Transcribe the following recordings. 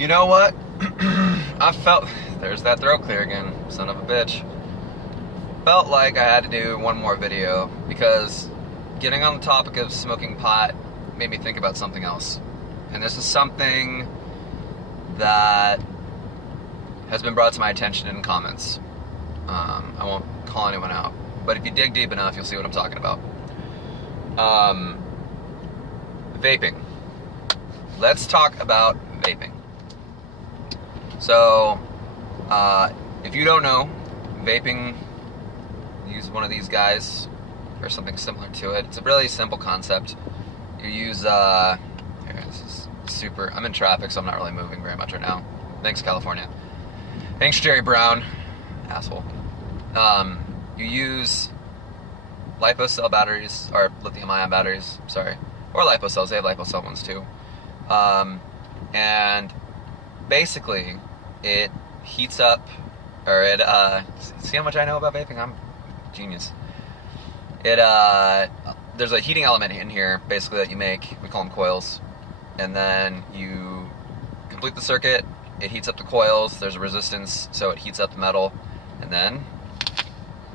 You know what? I felt... There's that throat clear again, son of a bitch. Felt like I had to do one more video because getting on the topic of smoking pot made me think about something else. And this is something that has been brought to my attention in comments. I won't call anyone out, but if you dig deep enough, you'll see what I'm talking about. Vaping. Let's talk about vaping. So, if you don't know, vaping, use one of these guys or something similar to it. It's a really simple concept. You use, here, this is super, I'm in traffic, so I'm not really moving very much right now. Thanks, California. Thanks, Jerry Brown. Asshole. You use lipo-cell batteries, or lithium-ion batteries, sorry. Or lipo-cells, they have lipo-cell ones too. And basically, it heats up, or it, see how much I know about vaping? I'm a genius. It, there's a heating element in here, basically, that you make, we call them coils, and then you complete the circuit, it heats up the coils, there's a resistance, so it heats up the metal, and then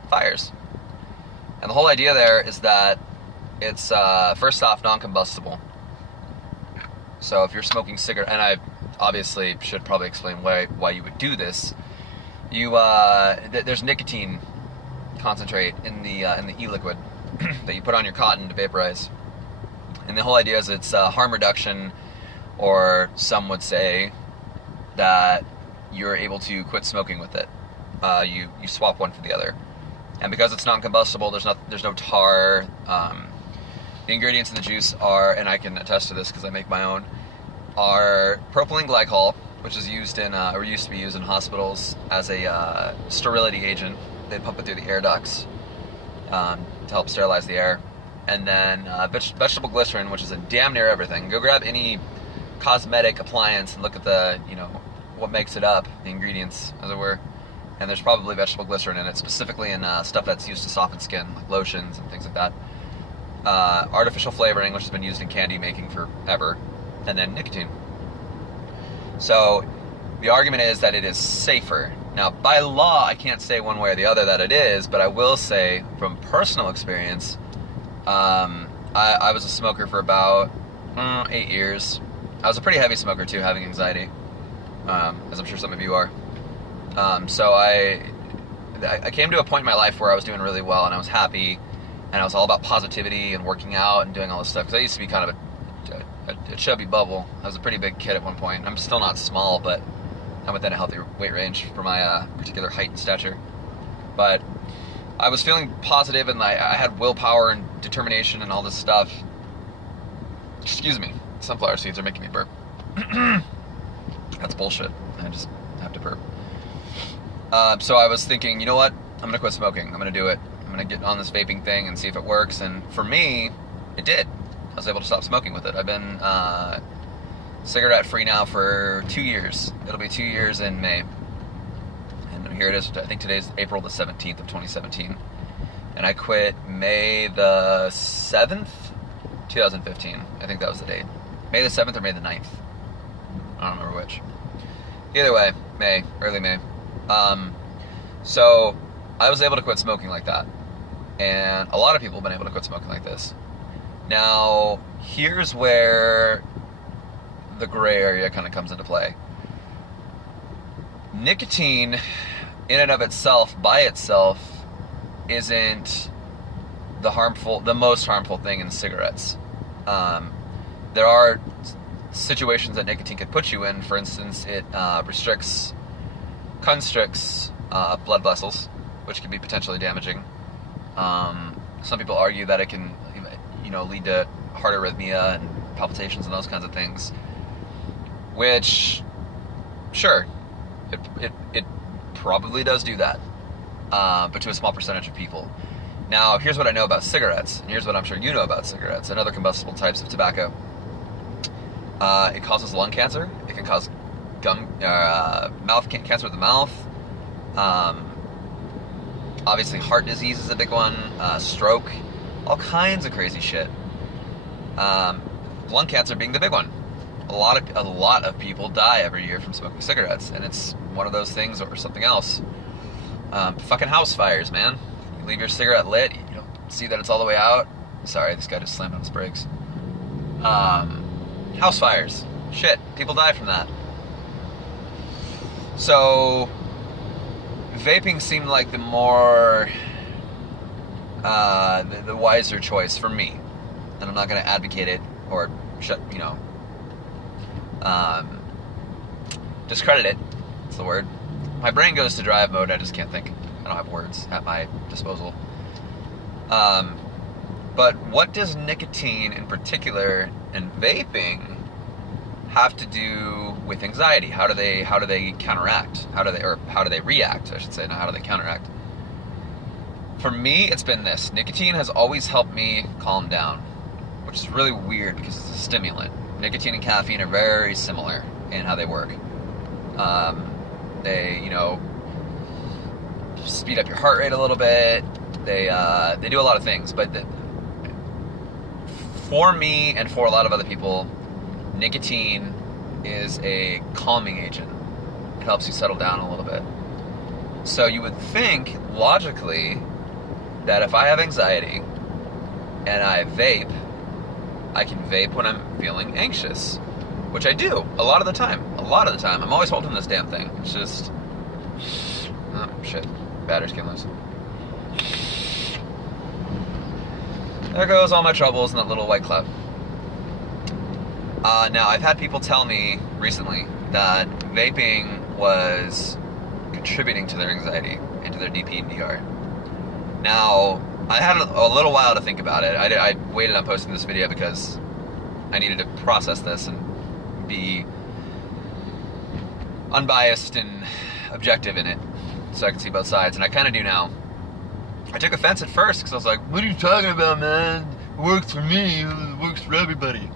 fires. And the whole idea there is that it's, first off, non-combustible. So if you're smoking cigarette, and I obviously should probably explain why you would do this. You there's nicotine concentrate in the e-liquid that you put on your cotton to vaporize, and the whole idea is it's harm reduction, or some would say that you're able to quit smoking with it. You swap one for the other, and because it's non-combustible, there's no tar. The ingredients in the juice are, and I can attest to this because I make my own, are propylene glycol, which is used in, or used to be used in hospitals as a sterility agent. They pump it through the air ducts to help sterilize the air. And then vegetable glycerin, which is in damn near everything. Go grab any cosmetic appliance and look at the, what makes it up, the ingredients, as it were. And there's probably vegetable glycerin in it, specifically in stuff that's used to soften skin, like lotions and things like that. Artificial flavoring, which has been used in candy making forever, and then nicotine. So the argument is that it is safer. Now, by law, I can't say one way or the other that it is, but I will say from personal experience, I was a smoker for about 8 years. I was a pretty heavy smoker too, having anxiety, as I'm sure some of you are. So I came to a point in my life where I was doing really well and I was happy, and I was all about positivity and working out and doing all this stuff, because I used to be kind of a chubby bubble. I was a pretty big kid at one point. I'm still not small, but I'm within a healthy weight range for my particular height and stature. But I was feeling positive, and I had willpower and determination and all this stuff. Excuse me, sunflower seeds are making me burp. That's bullshit. I just have to burp. So I was thinking, you know what? I'm gonna quit smoking. I'm gonna do it. I'm gonna get on this vaping thing and see if it works. And for me, it did. I was able to stop smoking with it. I've been cigarette free now for 2 years. It'll be 2 years in May. And here it is. I think today's April the 17th of 2017. And I quit May the 7th, 2015. I think that was the date. May the 7th or May the 9th. I don't remember which. Either way, May, early May. So I was able to quit smoking like that. And a lot of people have been able to quit smoking like this. Now, here's where the gray area kind of comes into play. Nicotine, in and of itself, by itself, isn't the most harmful thing in cigarettes. There are situations that nicotine could put you in. For instance, it constricts blood vessels, which can be potentially damaging. Some people argue that it can, lead to heart arrhythmia and palpitations and those kinds of things. Which, sure, it probably does do that, but to a small percentage of people. Now, here's what I know about cigarettes, and here's what I'm sure you know about cigarettes and other combustible types of tobacco. It causes lung cancer. It can cause mouth cancer of the mouth. Obviously, heart disease is a big one. Stroke, all kinds of crazy shit. Lung cancer being the big one. a lot of people die every year from smoking cigarettes, and it's one of those things or something else. Fucking house fires, man. You leave your cigarette lit, you don't see that it's all the way out. Sorry, this guy just slammed on his brakes. House fires. Shit, people die from that. So, vaping seemed like the more, the wiser choice for me. And I'm not going to advocate it or discredit it. That's the word. My brain goes to drive mode. I just can't think. I don't have words at my disposal. But what does nicotine in particular and vaping have to do with anxiety? How do they counteract? How do they react? I should say, not how do they counteract? For me, it's been this. Nicotine has always helped me calm down, which is really weird because it's a stimulant. Nicotine and caffeine are very similar in how they work. They, speed up your heart rate a little bit. They do a lot of things, but for me and for a lot of other people, nicotine is a calming agent. It helps you settle down a little bit. So you would think, logically, that if I have anxiety and I vape, I can vape when I'm feeling anxious, which I do a lot of the time. I'm always holding this damn thing. It's just, oh shit, batteries getting loose. There goes all my troubles in that little white cloud. Now, I've had people tell me recently that vaping was contributing to their anxiety and to their DPDR. Now, I had a little while to think about it. I waited on posting this video because I needed to process this and be unbiased and objective in it so I can see both sides, and I kind of do now. I took offense at first because I was like, what are you talking about, man? It works for me, it works for everybody.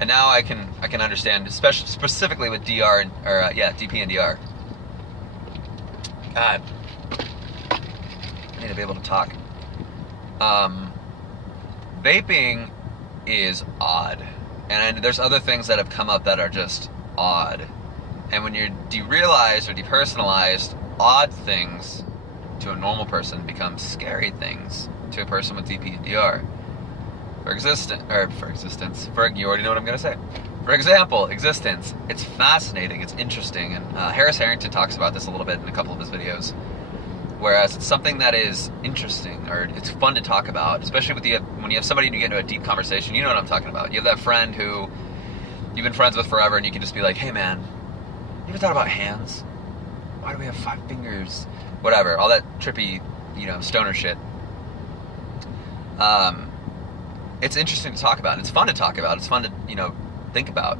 And now I can understand, especially specifically with DP and DR. God, I need to be able to talk. Vaping is odd, and there's other things that have come up that are just odd. And when you're derealized or depersonalized, odd things to a normal person become scary things to a person with DP and DR. You already know what I'm going to say. For example, existence. It's fascinating, it's interesting, and Harris Harrington talks about this a little bit in a couple of his videos. Whereas it's something that is interesting, or it's fun to talk about, especially when you have somebody and you get into a deep conversation. You know what I'm talking about. You have that friend who you've been friends with forever, and you can just be like, hey man, you ever thought about hands? Why do we have 5 fingers? Whatever, all that trippy, stoner shit. It's interesting to talk about. It's fun to talk about. It's fun to, think about.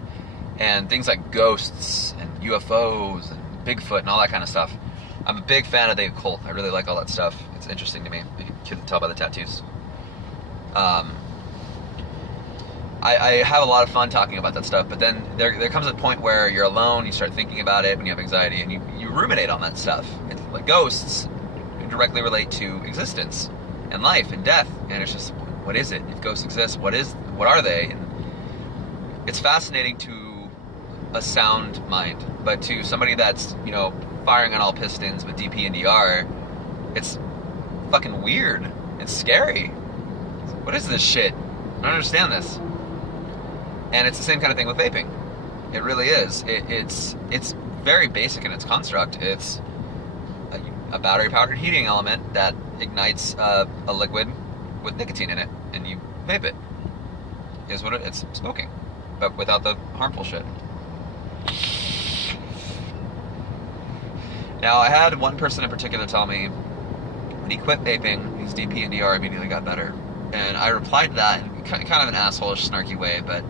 And things like ghosts and UFOs and Bigfoot and all that kind of stuff. I'm a big fan of Dave Colt. I really like all that stuff. It's interesting to me. You can tell by the tattoos. I have a lot of fun talking about that stuff, but then there comes a point where you're alone, you start thinking about it when you have anxiety, and you ruminate on that stuff. It's like ghosts directly relate to existence and life and death, and it's just, what is it? If ghosts exist, what are they? And it's fascinating to a sound mind, but to somebody that's, firing on all pistons with DP and DR, it's fucking weird. It's scary. What is this shit? I don't understand this. And it's the same kind of thing with vaping. It really is. It's very basic in its construct. It's a battery-powered heating element that ignites a liquid with nicotine in it, and you vape it. Is what it's smoking, but without the harmful shit. Now, I had one person in particular tell me when he quit vaping, his DP and DR immediately got better. And I replied to that in kind of an asshole-ish, snarky way, but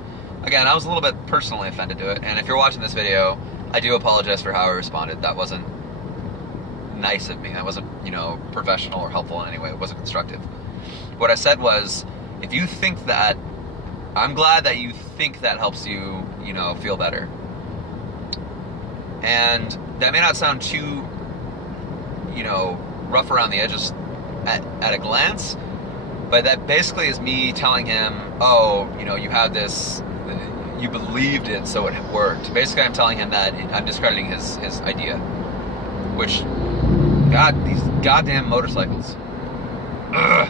again, I was a little bit personally offended to it. And if you're watching this video, I do apologize for how I responded. That wasn't nice of me. That wasn't, professional or helpful in any way. It wasn't constructive. What I said was, if you think that, I'm glad that you think that helps you, feel better. And that may not sound too, rough around the edges at a glance, but that basically is me telling him, oh, you have this, you believed it, so it worked. Basically, I'm telling him that I'm discrediting his idea. Which, God, these goddamn motorcycles. Ugh.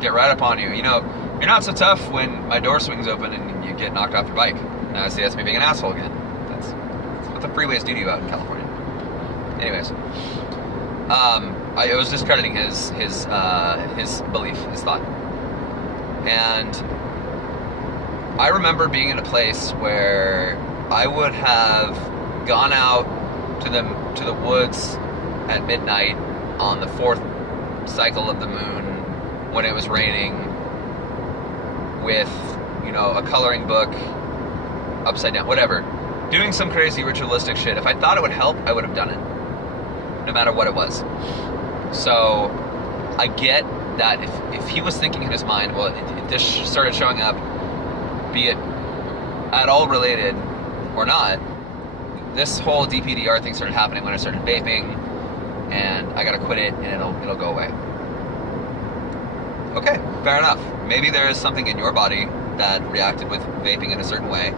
Get right up on you. You know, you're not so tough when my door swings open and you get knocked off your bike. Now, see, that's me being an asshole again. That's what the freeways do to you out in California. Anyways, I was discrediting his belief, his thought. And I remember being in a place where I would have gone out to the woods at midnight on the 4th cycle of the moon when it was raining with, you know, a coloring book upside down, whatever, doing some crazy ritualistic shit. If I thought it would help, I would have done it, no matter what it was. So I get that if he was thinking in his mind, well, this started showing up, be it at all related or not, this whole DPDR thing started happening when I started vaping, and I gotta quit it, and it'll go away. Okay, fair enough. Maybe there is something in your body that reacted with vaping in a certain way,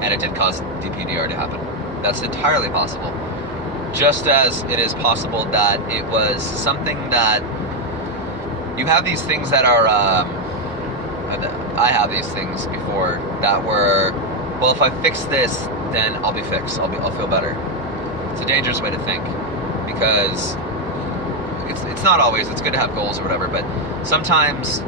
and it did cause DPDR to happen. That's entirely possible. Just as it is possible that it was something that you have these things that are, I have these things before that were, well, if I fix this, then I'll be fixed. I'll feel better. It's a dangerous way to think, because it's not always. It's good to have goals or whatever, but sometimes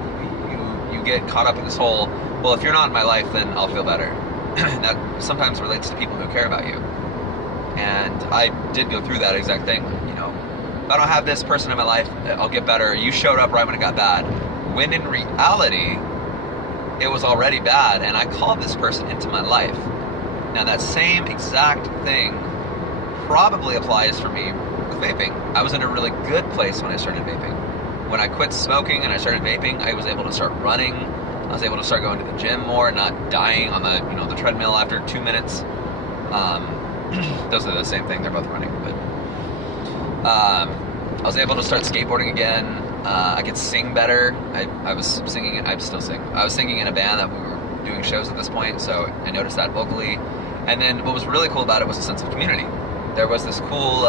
you get caught up in this whole, well, if you're not in my life, then I'll feel better. That sometimes relates to people who care about you. And I did go through that exact thing. You know, if I don't have this person in my life, I'll get better. You showed up right when it got bad. When in reality, it was already bad, and I called this person into my life. Now, that same exact thing probably applies for me with vaping. I was in a really good place when I started vaping. When I quit smoking and I started vaping, I was able to start running. I was able to start going to the gym more, not dying on the treadmill after 2 minutes. Those are the same thing. They're both running, but I was able to start skateboarding again. I could sing better. I was singing, and I still sing. I was singing in a band that we were doing shows at this point, so I noticed that vocally. And then what was really cool about it was a sense of community. There was this cool,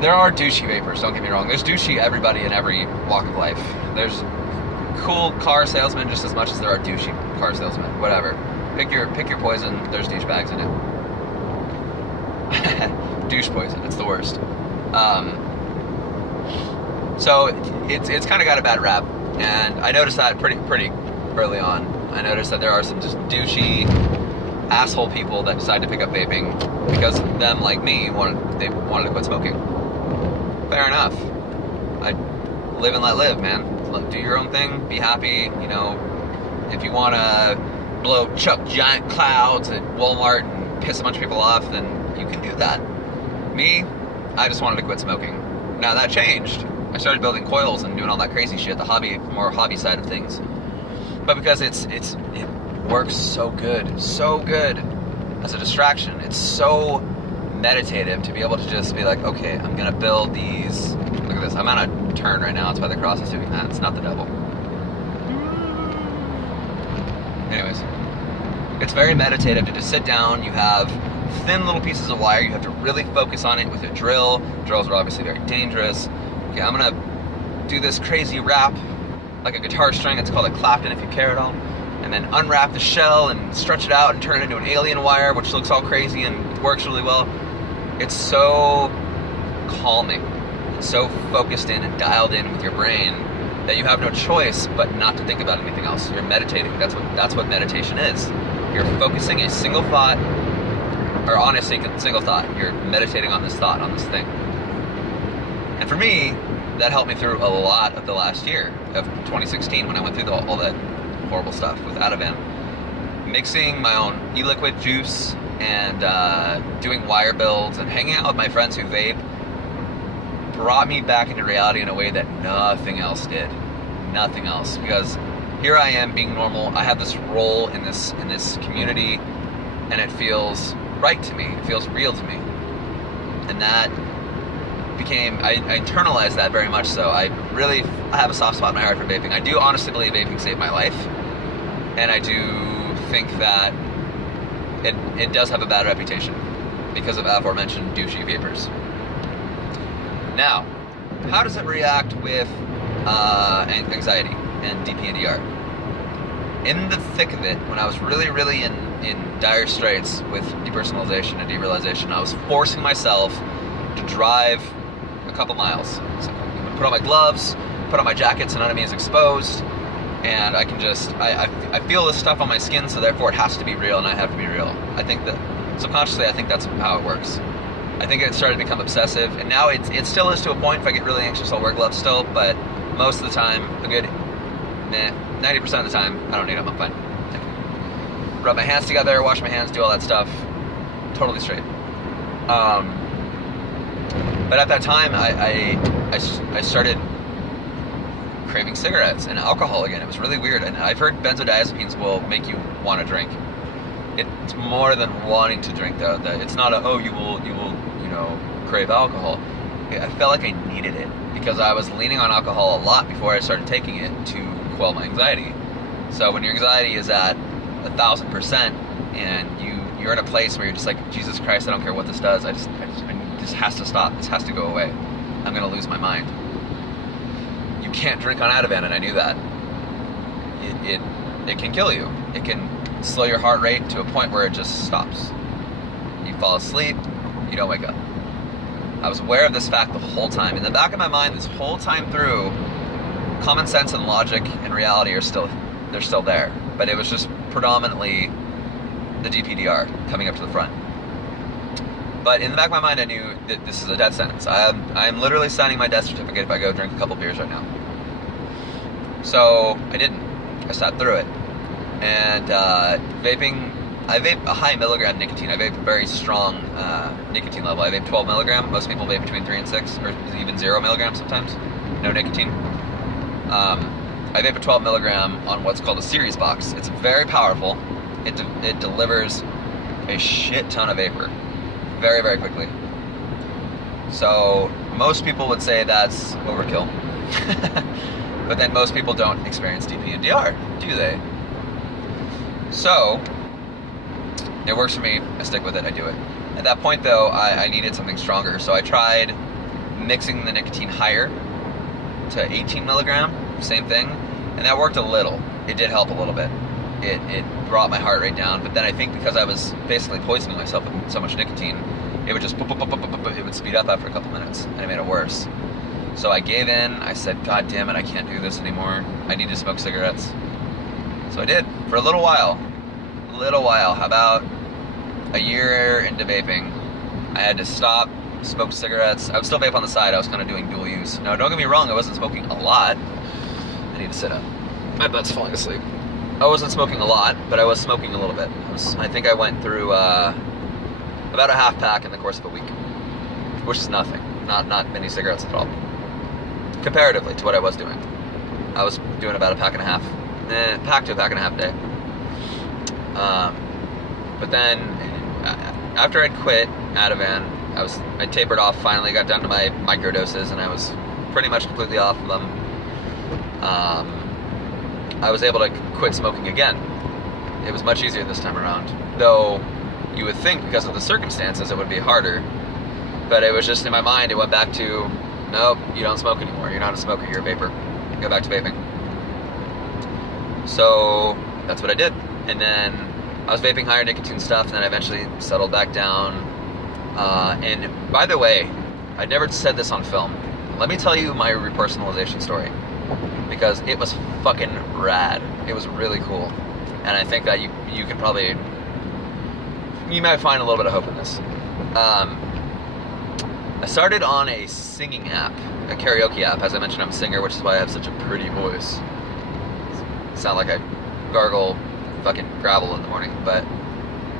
there are douchey vapors, don't get me wrong. There's douchey everybody in every walk of life. There's cool car salesmen just as much as there are douchey car salesmen, whatever. Pick your poison, there's douchebags in it. Douche poison, it's the worst. So it's kind of got a bad rap, and I noticed that pretty early on. I noticed that there are some just douchey asshole people that decide to pick up vaping because them, like me, wanted to quit smoking. Fair enough. I live and let live, man. Do your own thing, be happy. You know, if you want to blow chuck giant clouds at Walmart and piss a bunch of people off, then you can do that. Me, I just wanted to quit smoking. Now that changed. I started building coils and doing all that crazy shit, the more hobby side of things. But because it works so good as a distraction. It's so meditative to be able to just be like, okay, I'm gonna build these. Look at this. I'm on a turn right now. That's why the cross is doing that. It's not the devil. Anyways, it's very meditative to just sit down. You have thin little pieces of wire. You have to really focus on it with a drill. Drills are obviously very dangerous. Okay, I'm gonna do this crazy wrap like a guitar string. It's called a Clapton if you care at all. And then unwrap the shell and stretch it out and turn it into an alien wire, which looks all crazy and works really well. It's so calming. It's so focused in and dialed in with your brain that you have no choice but not to think about anything else. You're meditating. That's what meditation is. You're focusing a single thought, or on a single thought. You're meditating on this thought, on this thing. And for me, that helped me through a lot of the last year of 2016 when I went through all that horrible stuff with Ativan. Mixing my own e-liquid juice and doing wire builds and hanging out with my friends who vape brought me back into reality in a way that nothing else did. Nothing else. Because here I am being normal. I have this role in this community, and it feels right to me. It feels real to me. And that became, I internalized that very much so. I have a soft spot in my heart for vaping. I do honestly believe vaping saved my life. And I do think that it does have a bad reputation because of aforementioned douchey vapors. Now, how does it react with anxiety and DPDR? In the thick of it, when I was really in dire straits with depersonalization and derealization, I was forcing myself to drive a couple miles. So I'm gonna put on my gloves, put on my jacket so none of me is exposed, and I can just, I feel this stuff on my skin, so therefore it has to be real and I have to be real. I think that, subconsciously, I think that's how it works. I think it started to become obsessive, and now it still is to a point. If I get really anxious, I'll wear gloves still, but most of the time, 90% of the time, I don't need them, I'm fine. Rub my hands together, wash my hands, do all that stuff, totally straight. But at that time, I started craving cigarettes and alcohol again. It was really weird, and I've heard benzodiazepines will make you want to drink. It's more than wanting to drink, though. It's not you will crave alcohol. I felt like I needed it because I was leaning on alcohol a lot before I started taking it to quell my anxiety. So when your anxiety is at 1,000% and you're in a place where you're just like, Jesus Christ, I don't care what this does. This has to stop. This has to go away. I'm gonna lose my mind. You can't drink on Ativan, and I knew that. It can kill you. It can slow your heart rate to a point where it just stops. You fall asleep, you don't wake up. I was aware of this fact the whole time. In the back of my mind, this whole time through, common sense and logic and reality are still there. But it was just predominantly the DPDR coming up to the front. But in the back of my mind, I knew that this is a death sentence. I'm literally signing my death certificate if I go drink a couple beers right now. So I didn't. I sat through it. And vaping, I vape a high milligram nicotine. I vape a very strong nicotine level. I vape 12 milligram. Most people vape between 3 and 6, or even 0 milligrams sometimes. No nicotine. I vape a 12 milligram on what's called a series box. It's very powerful. It delivers a shit ton of vapor very, very quickly. So most people would say that's overkill. But then most people don't experience DPDR, do they? So it works for me. I stick with it. I do it. At that point, though, I needed something stronger. So I tried mixing the nicotine higher to 18 milligram, same thing, and that worked a little. It did help a little bit. It brought my heart rate down, but then I think because I was basically poisoning myself with so much nicotine, it would just it would speed up after a couple minutes, and it made it worse. So I gave in. I said, God damn it, I can't do this anymore. I need to smoke cigarettes. So I did for a little while. About a year into vaping, I had to stop, smoke cigarettes. I would still vape on the side. I was kind of doing dual use. Now, don't get me wrong, I wasn't smoking a lot. I need to sit up. My butt's falling asleep. I wasn't smoking a lot, but I was smoking a little bit. I think I went through about a half pack in the course of a week, which is nothing. Not many cigarettes at all. Comparatively to what I was doing. I was doing about a pack and a half. Pack to a pack and a half a day. But then, after I'd quit Ativan, I tapered off finally, got down to my microdoses, and I was pretty much completely off of them. I was able to quit smoking again. It was much easier this time around. Though, you would think because of the circumstances it would be harder. But it was just in my mind, it went back to, nope, you don't smoke anymore. You're not a smoker, you're a vapor. Go back to vaping. So, that's what I did. And then I was vaping higher nicotine stuff, and then I eventually settled back down. And by the way, I never said this on film. Let me tell you my repersonalization story, because it was fucking rad. It was really cool. And I think that you can probably, you might find a little bit of hope in this. I started on a singing app, a karaoke app. As I mentioned, I'm a singer, which is why I have such a pretty voice. I sound like I gargle fucking gravel in the morning, but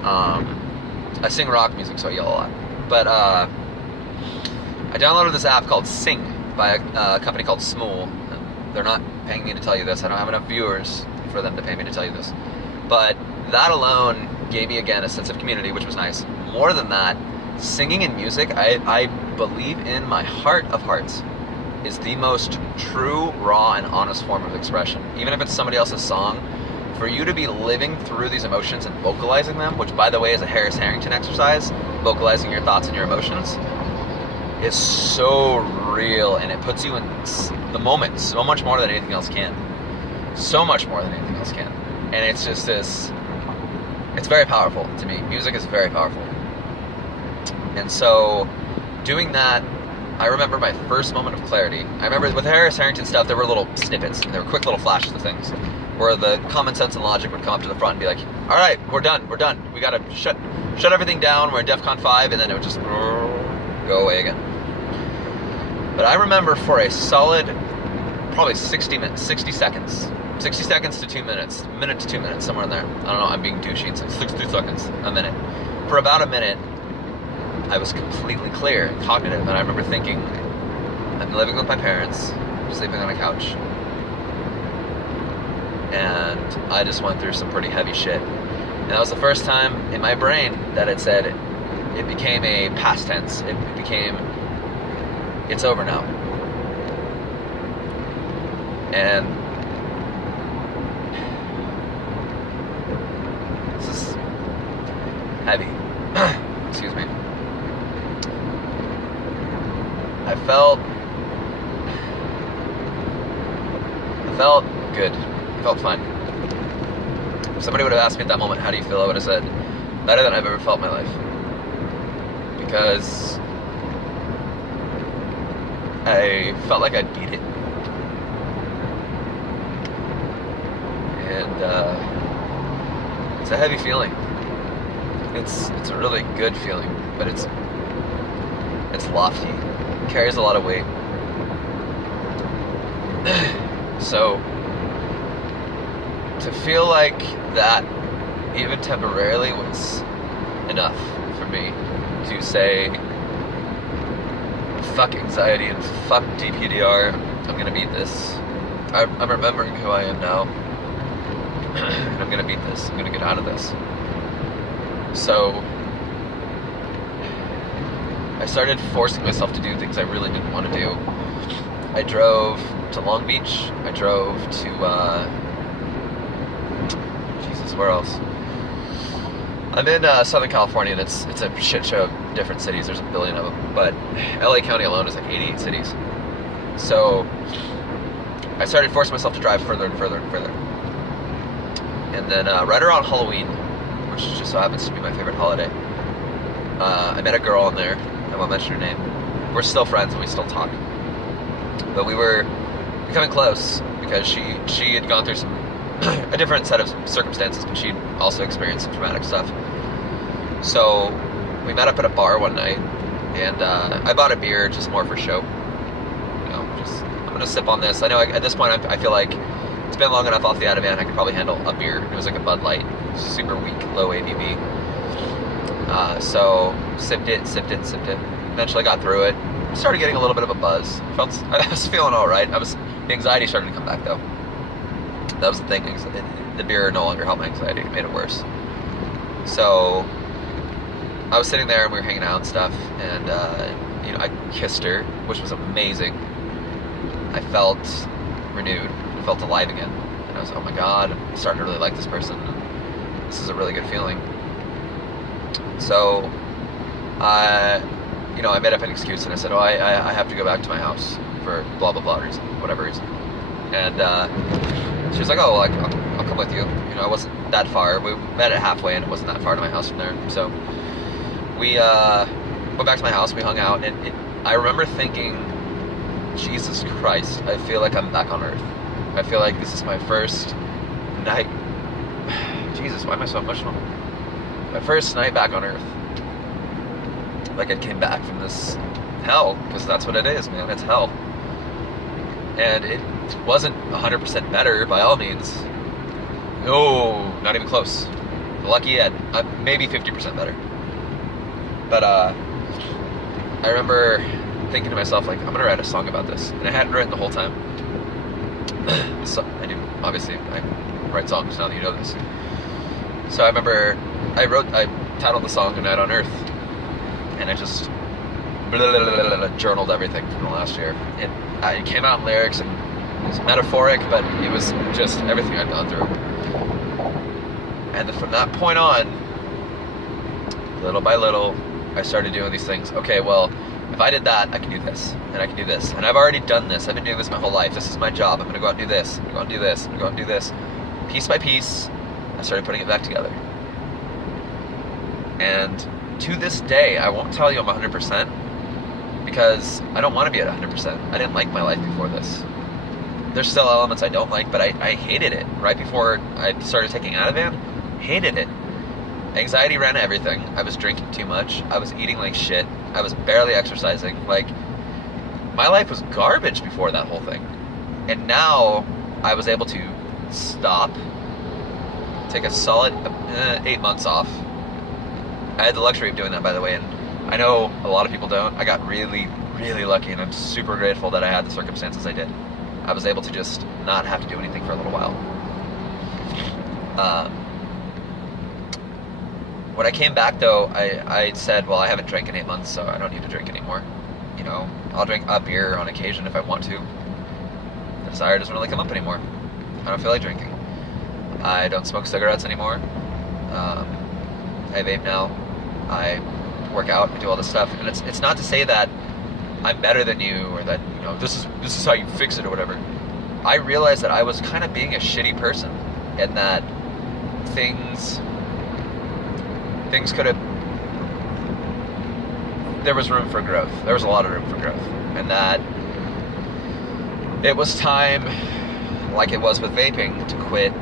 I sing rock music, so I yell a lot. But I downloaded this app called Sing by a company called Smool. They're not paying me to tell you this. I don't have enough viewers for them to pay me to tell you this. But that alone gave me, again, a sense of community, which was nice. More than that, singing and music, I believe in my heart of hearts, is the most true, raw, and honest form of expression. Even if it's somebody else's song, for you to be living through these emotions and vocalizing them, which by the way is a Harris Harrington exercise, vocalizing your thoughts and your emotions, is so real, and it puts you in the moment so much more than anything else can. So much more than anything else can. And it's just this, it's very powerful to me. Music is very powerful. And so doing that, I remember my first moment of clarity. I remember with Harris Harrington stuff, there were little snippets, there were quick little flashes of things where the common sense and logic would come up to the front and be like, all right, we're done. We gotta shut everything down. We're in DEFCON 5, and then it would just go away again. But I remember for a solid, probably 60 seconds to 2 minutes, minute to 2 minutes, somewhere in there. I don't know, I'm being douchey. It's like 60 seconds, a minute. For about a minute, I was completely clear and cognitive, and I remember thinking, I'm living with my parents, sleeping on a couch, and I just went through some pretty heavy shit. And that was the first time in my brain that it said, it became a past tense. It became, it's over now. And this is heavy. Excuse me. I felt good. I felt fine. If somebody would have asked me at that moment, how do you feel? I would have said, better than I've ever felt in my life. Because I felt like I'd beat it. And it's a heavy feeling. It's a really good feeling, but it's lofty. It carries a lot of weight. So to feel like that, even temporarily, was enough for me to say, fuck anxiety and fuck DPDR. I'm gonna beat this. I'm remembering who I am now. And I'm gonna beat this. I'm gonna get out of this. So I started forcing myself to do things I really didn't want to do. I drove to Long Beach. I drove to Jesus, where else? I'm in Southern California, and it's a shit show of different cities. There's a billion of them, but LA County alone is like 88 cities. So I started forcing myself to drive further and further and further. And then right around Halloween, which just so happens to be my favorite holiday, I met a girl in there. I won't mention her name. We're still friends and we still talk. But we were becoming close because she had gone through a different set of circumstances, but she'd also experienced some traumatic stuff. So we met up at a bar one night, and I bought a beer just more for show. You know, just, I'm gonna sip on this. I know at this point I feel like it's been long enough off the Ativan, I could probably handle a beer. It was like a Bud Light, super weak, low ABV. So sipped it. Eventually got through it. Started getting a little bit of a buzz. I was feeling all right. The anxiety started to come back though. That was the thing. The beer no longer helped my anxiety. It made it worse. So I was sitting there and we were hanging out and stuff, and I kissed her, which was amazing. I felt renewed. I felt alive again. And I was, oh my God, I'm starting to really like this person. This is a really good feeling. So I made up an excuse and I said, I have to go back to my house for blah, blah, blah reason, whatever reason. And she was like, oh, well, I'll come with you. I wasn't that far. We met at halfway and it wasn't that far to my house from there. So we went back to my house, we hung out, and I remember thinking, Jesus Christ, I feel like I'm back on Earth. I feel like this is my first night. Jesus, why am I so emotional? My first night back on Earth. Like I came back from this hell, because that's what it is, man. It's hell. And it wasn't 100% better by all means. No, not even close. Lucky yet, maybe 50% better. But I remember thinking to myself, like, I'm gonna write a song about this, and I hadn't written the whole time. So I do, obviously, I write songs now that you know this. So I remember I titled the song "A Night on Earth," and I just journaled everything from the last year. It came out in lyrics, and it was metaphoric, but it was just everything I'd gone through. And then from that point on, little by little, I started doing these things. Okay, well, if I did that, I can do this, and I can do this. And I've already done this. I've been doing this my whole life. This is my job. I'm going to go out and do this. I'm going to go out and do this. I'm going to go out and do this. Piece by piece, I started putting it back together. And to this day, I won't tell you I'm 100%, because I don't want to be at 100%. I didn't like my life before this. There's still elements I don't like, but I hated it. Right before I started taking Ativan, hated it. Anxiety ran everything. I was drinking too much. I was eating like shit. I was barely exercising. Like, my life was garbage before that whole thing. And now I was able to stop, take a solid 8 months off. I had the luxury of doing that, by the way, and I know a lot of people don't. I got really, really lucky, and I'm super grateful that I had the circumstances I did. I was able to just not have to do anything for a little while. When I came back, though, I said, well, I haven't drank in 8 months, so I don't need to drink anymore. You know, I'll drink a beer on occasion if I want to. The desire doesn't really come up anymore. I don't feel like drinking. I don't smoke cigarettes anymore. I vape now. I work out. I do all this stuff. And it's not to say that I'm better than you, or that, you know, this is how you fix it or whatever. I realized that I was kind of being a shitty person, and that things could have, there was room for growth. There was a lot of room for growth. And that it was time, like it was with vaping, to quit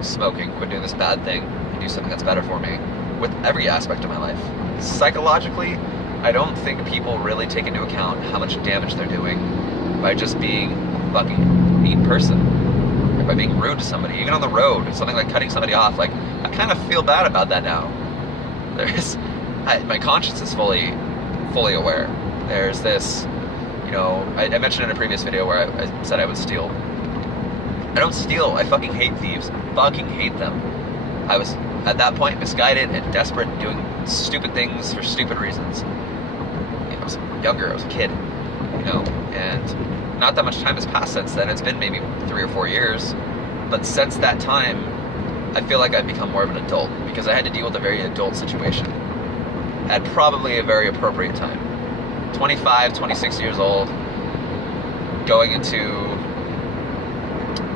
smoking, quit doing this bad thing, and do something that's better for me with every aspect of my life. Psychologically, I don't think people really take into account how much damage they're doing by just being a fucking mean person, or by being rude to somebody, even on the road, something like cutting somebody off. Like, I kind of feel bad about that now. My conscience is fully aware. There's this, you know, I mentioned in a previous video where I said I would steal. I don't steal. I fucking hate thieves. I fucking hate them. I was, at that point, misguided and desperate, doing stupid things for stupid reasons. I was younger. I was a kid, you know, and not that much time has passed since then. It's been maybe 3 or 4 years, but since that time, I feel like I've become more of an adult, because I had to deal with a very adult situation at probably a very appropriate time. 25, 26 years old, going into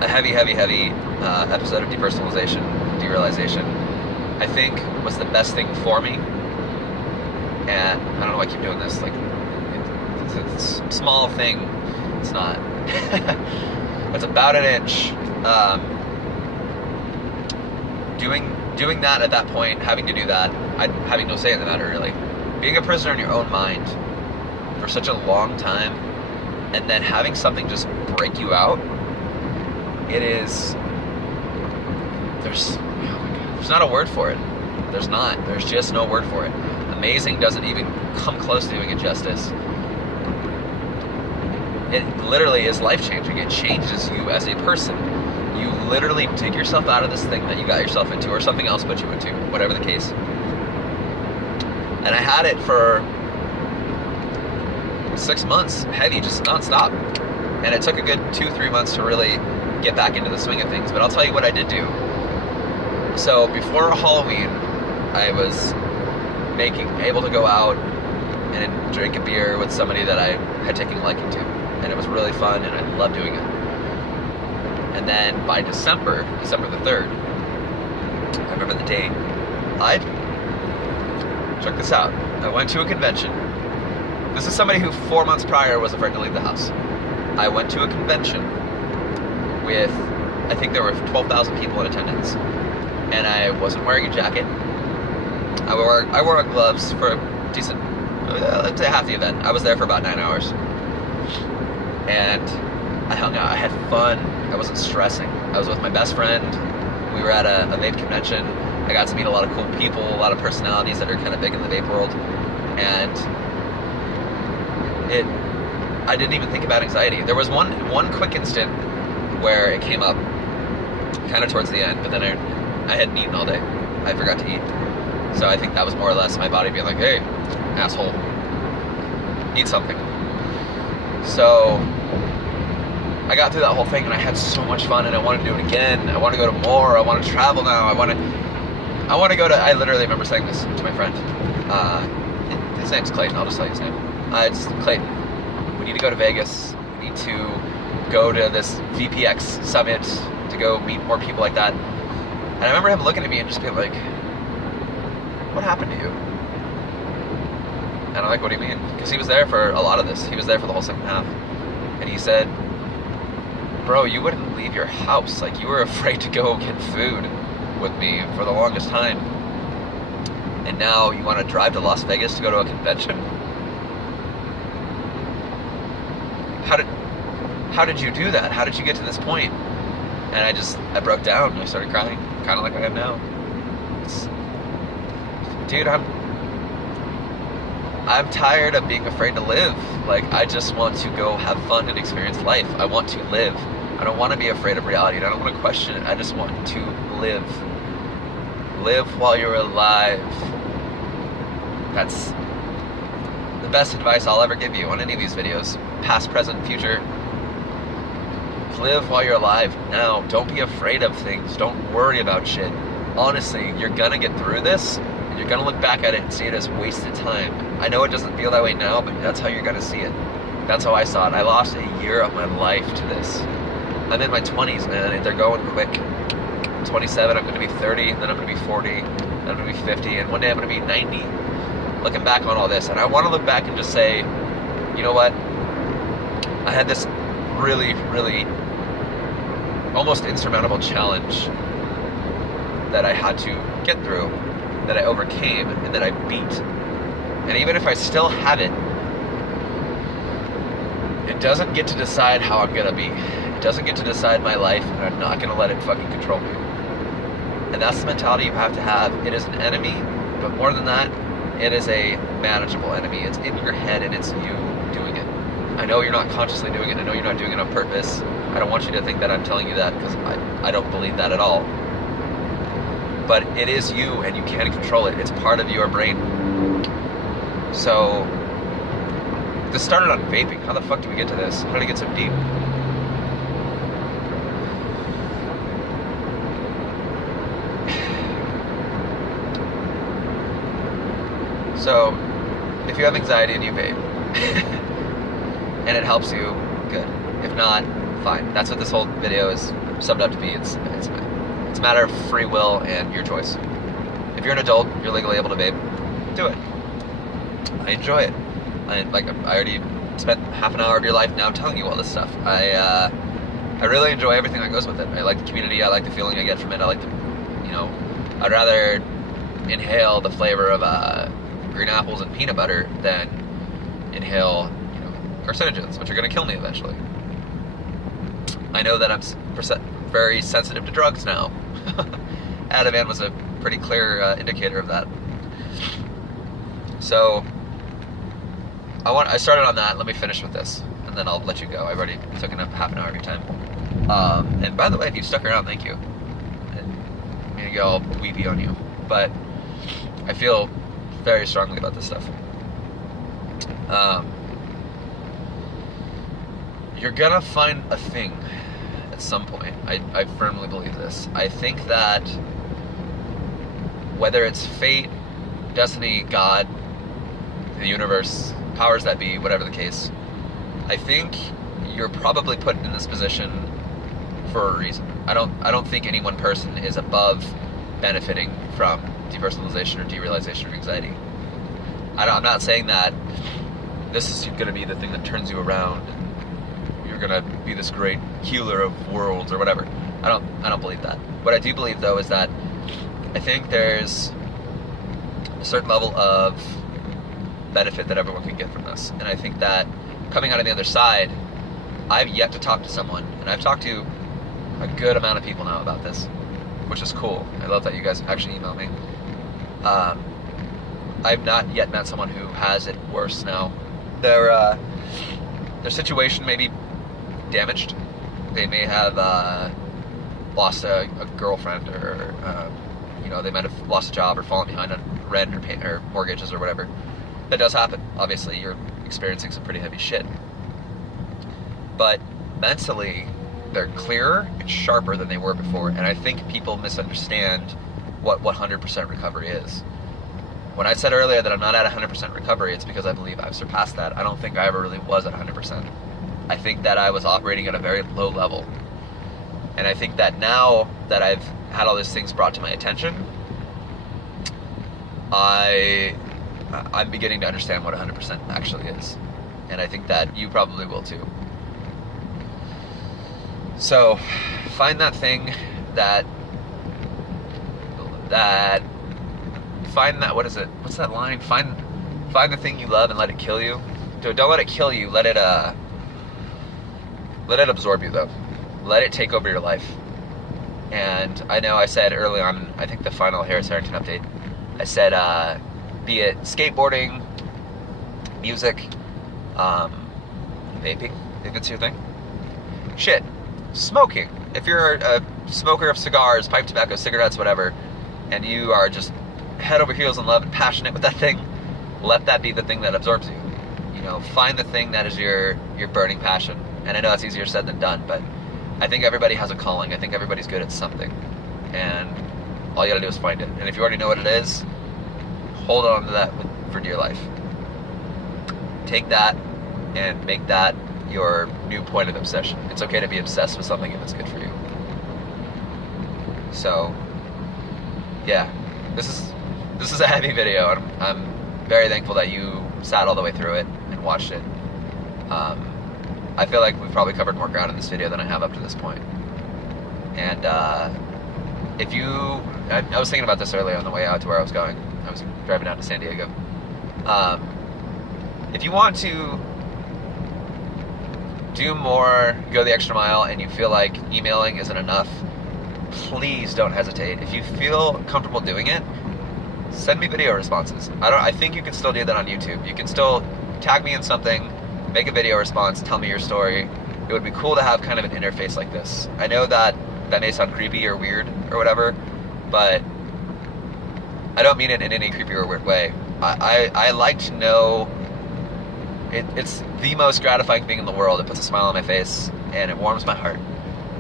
a heavy episode of depersonalization, derealization, I think was the best thing for me. And I don't know why I keep doing this. Like, it's a small thing. It's not. It's about an inch. Doing that at that point, having to do that, having no say in the matter, really. Being a prisoner in your own mind for such a long time, and then having something just break you out, it is, there's not a word for it. There's not. There's just no word for it. Amazing doesn't even come close to doing it justice. It literally is life-changing. It changes you as a person. You literally dig yourself out of this thing that you got yourself into, or something else put you into, whatever the case. And I had it for 6 months, heavy, just nonstop. And it took a good 2-3 months to really get back into the swing of things. But I'll tell you what I did do. So before Halloween, I was able to go out and drink a beer with somebody that I had taken a liking to. And it was really fun, and I loved doing it. And then by December the 3rd, I remember the date, check this out. I went to a convention. This is somebody who 4 months prior was afraid to leave the house. I went to a convention with, I think there were 12,000 people in attendance, and I wasn't wearing a jacket. I wore gloves for a decent, let's say half the event. I was there for about 9 hours. And I hung out, I had fun, I wasn't stressing. I was with my best friend, we were at a vape convention. I got to meet a lot of cool people, a lot of personalities that are kind of big in the vape world. And I didn't even think about anxiety. There was one quick instant where it came up kind of towards the end, but then I hadn't eaten all day. I forgot to eat. So I think that was more or less my body being like, hey, asshole, eat something. So I got through that whole thing, and I had so much fun, and I wanted to do it again. I want to go to more. I want to travel now. I want to go to, I literally remember saying this to my friend. His name's Clayton, I'll just tell you his name. It's Clayton. We need to go to Vegas. We need to go to this VPX summit to go meet more people like that. And I remember him looking at me and just being like, what happened to you? And I'm like, what do you mean? Because he was there for a lot of this. He was there for the whole second half. And he said, bro, you wouldn't leave your house. Like, you were afraid to go get food with me for the longest time. And now you want to drive to Las Vegas to go to a convention? How did you do that? How did you get to this point? And I broke down and I started crying, kind of like I am now. Dude, I'm tired of being afraid to live. Like, I just want to go have fun and experience life. I want to live. I don't want to be afraid of reality. I don't want to question it. I just want to live. Live while you're alive. That's the best advice I'll ever give you on any of these videos. Past, present, future. Live while you're alive now. Don't be afraid of things. Don't worry about shit. Honestly, you're gonna get through this, and you're gonna look back at it and see it as wasted time. I know it doesn't feel that way now, but that's how you're gonna see it. That's how I saw it. I lost a year of my life to this. I'm in my 20s, man, and they're going quick. 27, I'm gonna be 30, and then I'm gonna be 40, then I'm gonna be 50, and one day I'm gonna be 90. Looking back on all this, and I want to look back and just say, you know what? I had this really, really almost insurmountable challenge that I had to get through, that I overcame, and that I beat. And even if I still have it, it doesn't get to decide how I'm gonna be. It doesn't get to decide my life, and I'm not gonna let it fucking control me. And that's the mentality you have to have. It is an enemy, but more than that, it is a manageable enemy. It's in your head, and it's you doing it. I know you're not consciously doing it. I know you're not doing it on purpose. I don't want you to think that I'm telling you that, because I don't believe that at all. But it is you, and you can't control it. It's part of your brain. So, this started on vaping. How the fuck did we get to this? How did it get so deep? So, if you have anxiety and you vape, and it helps you, good. If not, fine. That's what this whole video is summed up to be. It's a matter of free will and your choice. If you're an adult, you're legally able to vape, do it. I enjoy it. I already spent half an hour of your life now telling you all this stuff. I really enjoy everything that goes with it. I like the community. I like the feeling I get from it. I like the, I'd rather inhale the flavor of green apples and peanut butter than inhale, carcinogens, which are going to kill me eventually. I know that I'm very sensitive to drugs now. Ativan was a pretty clear indicator of that. So, I started on that. Let me finish with this, and then I'll let you go. I've already taken up half an hour of your time. And by the way, if you stuck around, thank you. I'm gonna go all weepy on you, but I feel very strongly about this stuff. You're gonna find a thing at some point. I firmly believe this. I think that whether it's fate, destiny, God, the universe, powers that be, whatever the case, I think you're probably put in this position for a reason. I don't think any one person is above benefiting from depersonalization or derealization or anxiety. I'm not saying that this is going to be the thing that turns you around and you're going to be this great healer of worlds or whatever. I don't believe that. What I do believe, though, is that I think there's a certain level of benefit that everyone can get from this. And I think that coming out on the other side, I've yet to talk to someone, and I've talked to a good amount of people now about this, which is cool. I love that you guys actually email me. I've not yet met someone who has it worse now. Their situation may be damaged. They may have lost a girlfriend, or they might have lost a job or fallen behind on rent or mortgages or whatever. That does happen. Obviously, you're experiencing some pretty heavy shit. But mentally, they're clearer and sharper than they were before. And I think people misunderstand what 100% recovery is. When I said earlier that I'm not at 100% recovery, it's because I believe I've surpassed that. I don't think I ever really was at 100%. I think that I was operating at a very low level. And I think that now that I've had all these things brought to my attention, I'm beginning to understand what 100% actually is. And I think that you probably will too. So, find that thing find that, what is it? What's that line? Find the thing you love and let it kill you. Don't let it kill you, let it absorb you though. Let it take over your life. And I know I said early on, I think the final Harris Harrington update, I said, be it skateboarding, music, vaping, if it's your thing. Shit, smoking. If you're a smoker of cigars, pipe tobacco, cigarettes, whatever, and you are just head over heels in love and passionate with that thing, let that be the thing that absorbs you. You know, find the thing that is your burning passion. And I know it's easier said than done, but I think everybody has a calling. I think everybody's good at something. And all you gotta do is find it. And if you already know what it is, hold on to that for dear life. Take that and make that your new point of obsession. It's okay to be obsessed with something if it's good for you. So, yeah, this is a heavy video, and I'm very thankful that you sat all the way through it and watched it. I feel like we've probably covered more ground in this video than I have up to this point. And if you, I was thinking about this earlier on the way out to where I was going. I was driving out to San Diego. If you want to do more, go the extra mile, and you feel like emailing isn't enough, please don't hesitate. If you feel comfortable doing it, send me video responses. I think you can still do that on YouTube. You can still tag me in something, make a video response, tell me your story. It would be cool to have kind of an interface like this. I know that may sound creepy or weird or whatever, but I don't mean it in any creepy or weird way. I like to know, it's the most gratifying thing in the world. It puts a smile on my face and it warms my heart.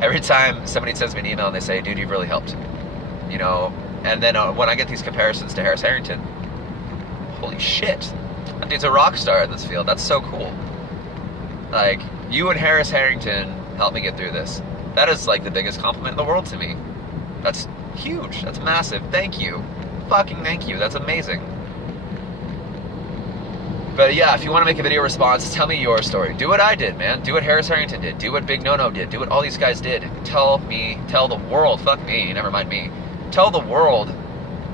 Every time somebody sends me an email and they say, dude, you've really helped. You know, and then when I get these comparisons to Harris Harrington, holy shit, that dude's a rock star in this field. That's so cool. Like, you and Harris Harrington helped me get through this. That is like the biggest compliment in the world to me. That's huge. That's massive. Thank you. Fucking thank you. That's amazing. But yeah, if you want to make a video response, tell me your story. Do what I did, man. Do what Harris Harrington did. Do what Big No-No did. Do what all these guys did. Tell the world, fuck me, never mind me. Tell the world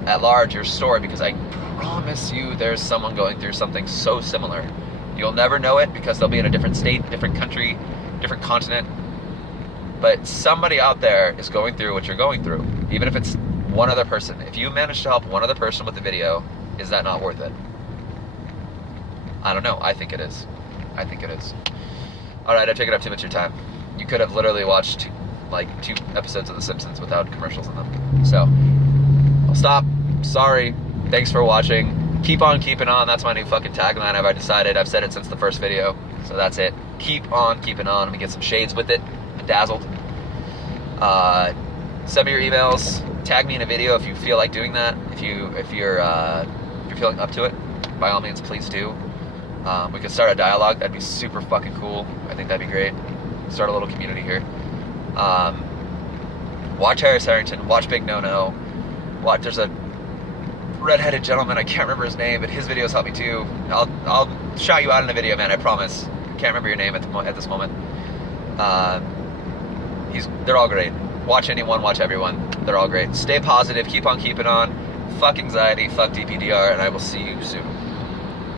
at large your story, because I promise you there's someone going through something so similar. You'll never know it because they'll be in a different state, different country, different continent. But somebody out there is going through what you're going through, even if it's one other person. If you manage to help one other person with the video, is that not worth it? I don't know. I think it is. I think it is. Alright, I've taken up too much of your time. You could have literally watched two episodes of The Simpsons without commercials in them. So, I'll stop. Sorry. Thanks for watching. Keep on keeping on. That's my new fucking tagline. I've decided. I've said it since the first video. So that's it. Keep on keeping on. Let me get some shades with it. Dazzled. Send me your emails. Tag me in a video if you feel like doing that. If you're feeling up to it, by all means, please do. We could start a dialogue. That'd be super fucking cool. I think that'd be great. Start a little community here. Watch Harris Harrington. Watch Big No-No. There's a redheaded gentleman. I can't remember his name, but his videos help me too. I'll shout you out in a video, man. I promise. Can't remember your name at this moment. They're all great. Watch anyone. Watch everyone. They're all great. Stay positive. Keep on keeping on. Fuck anxiety. Fuck DPDR. And I will see you soon.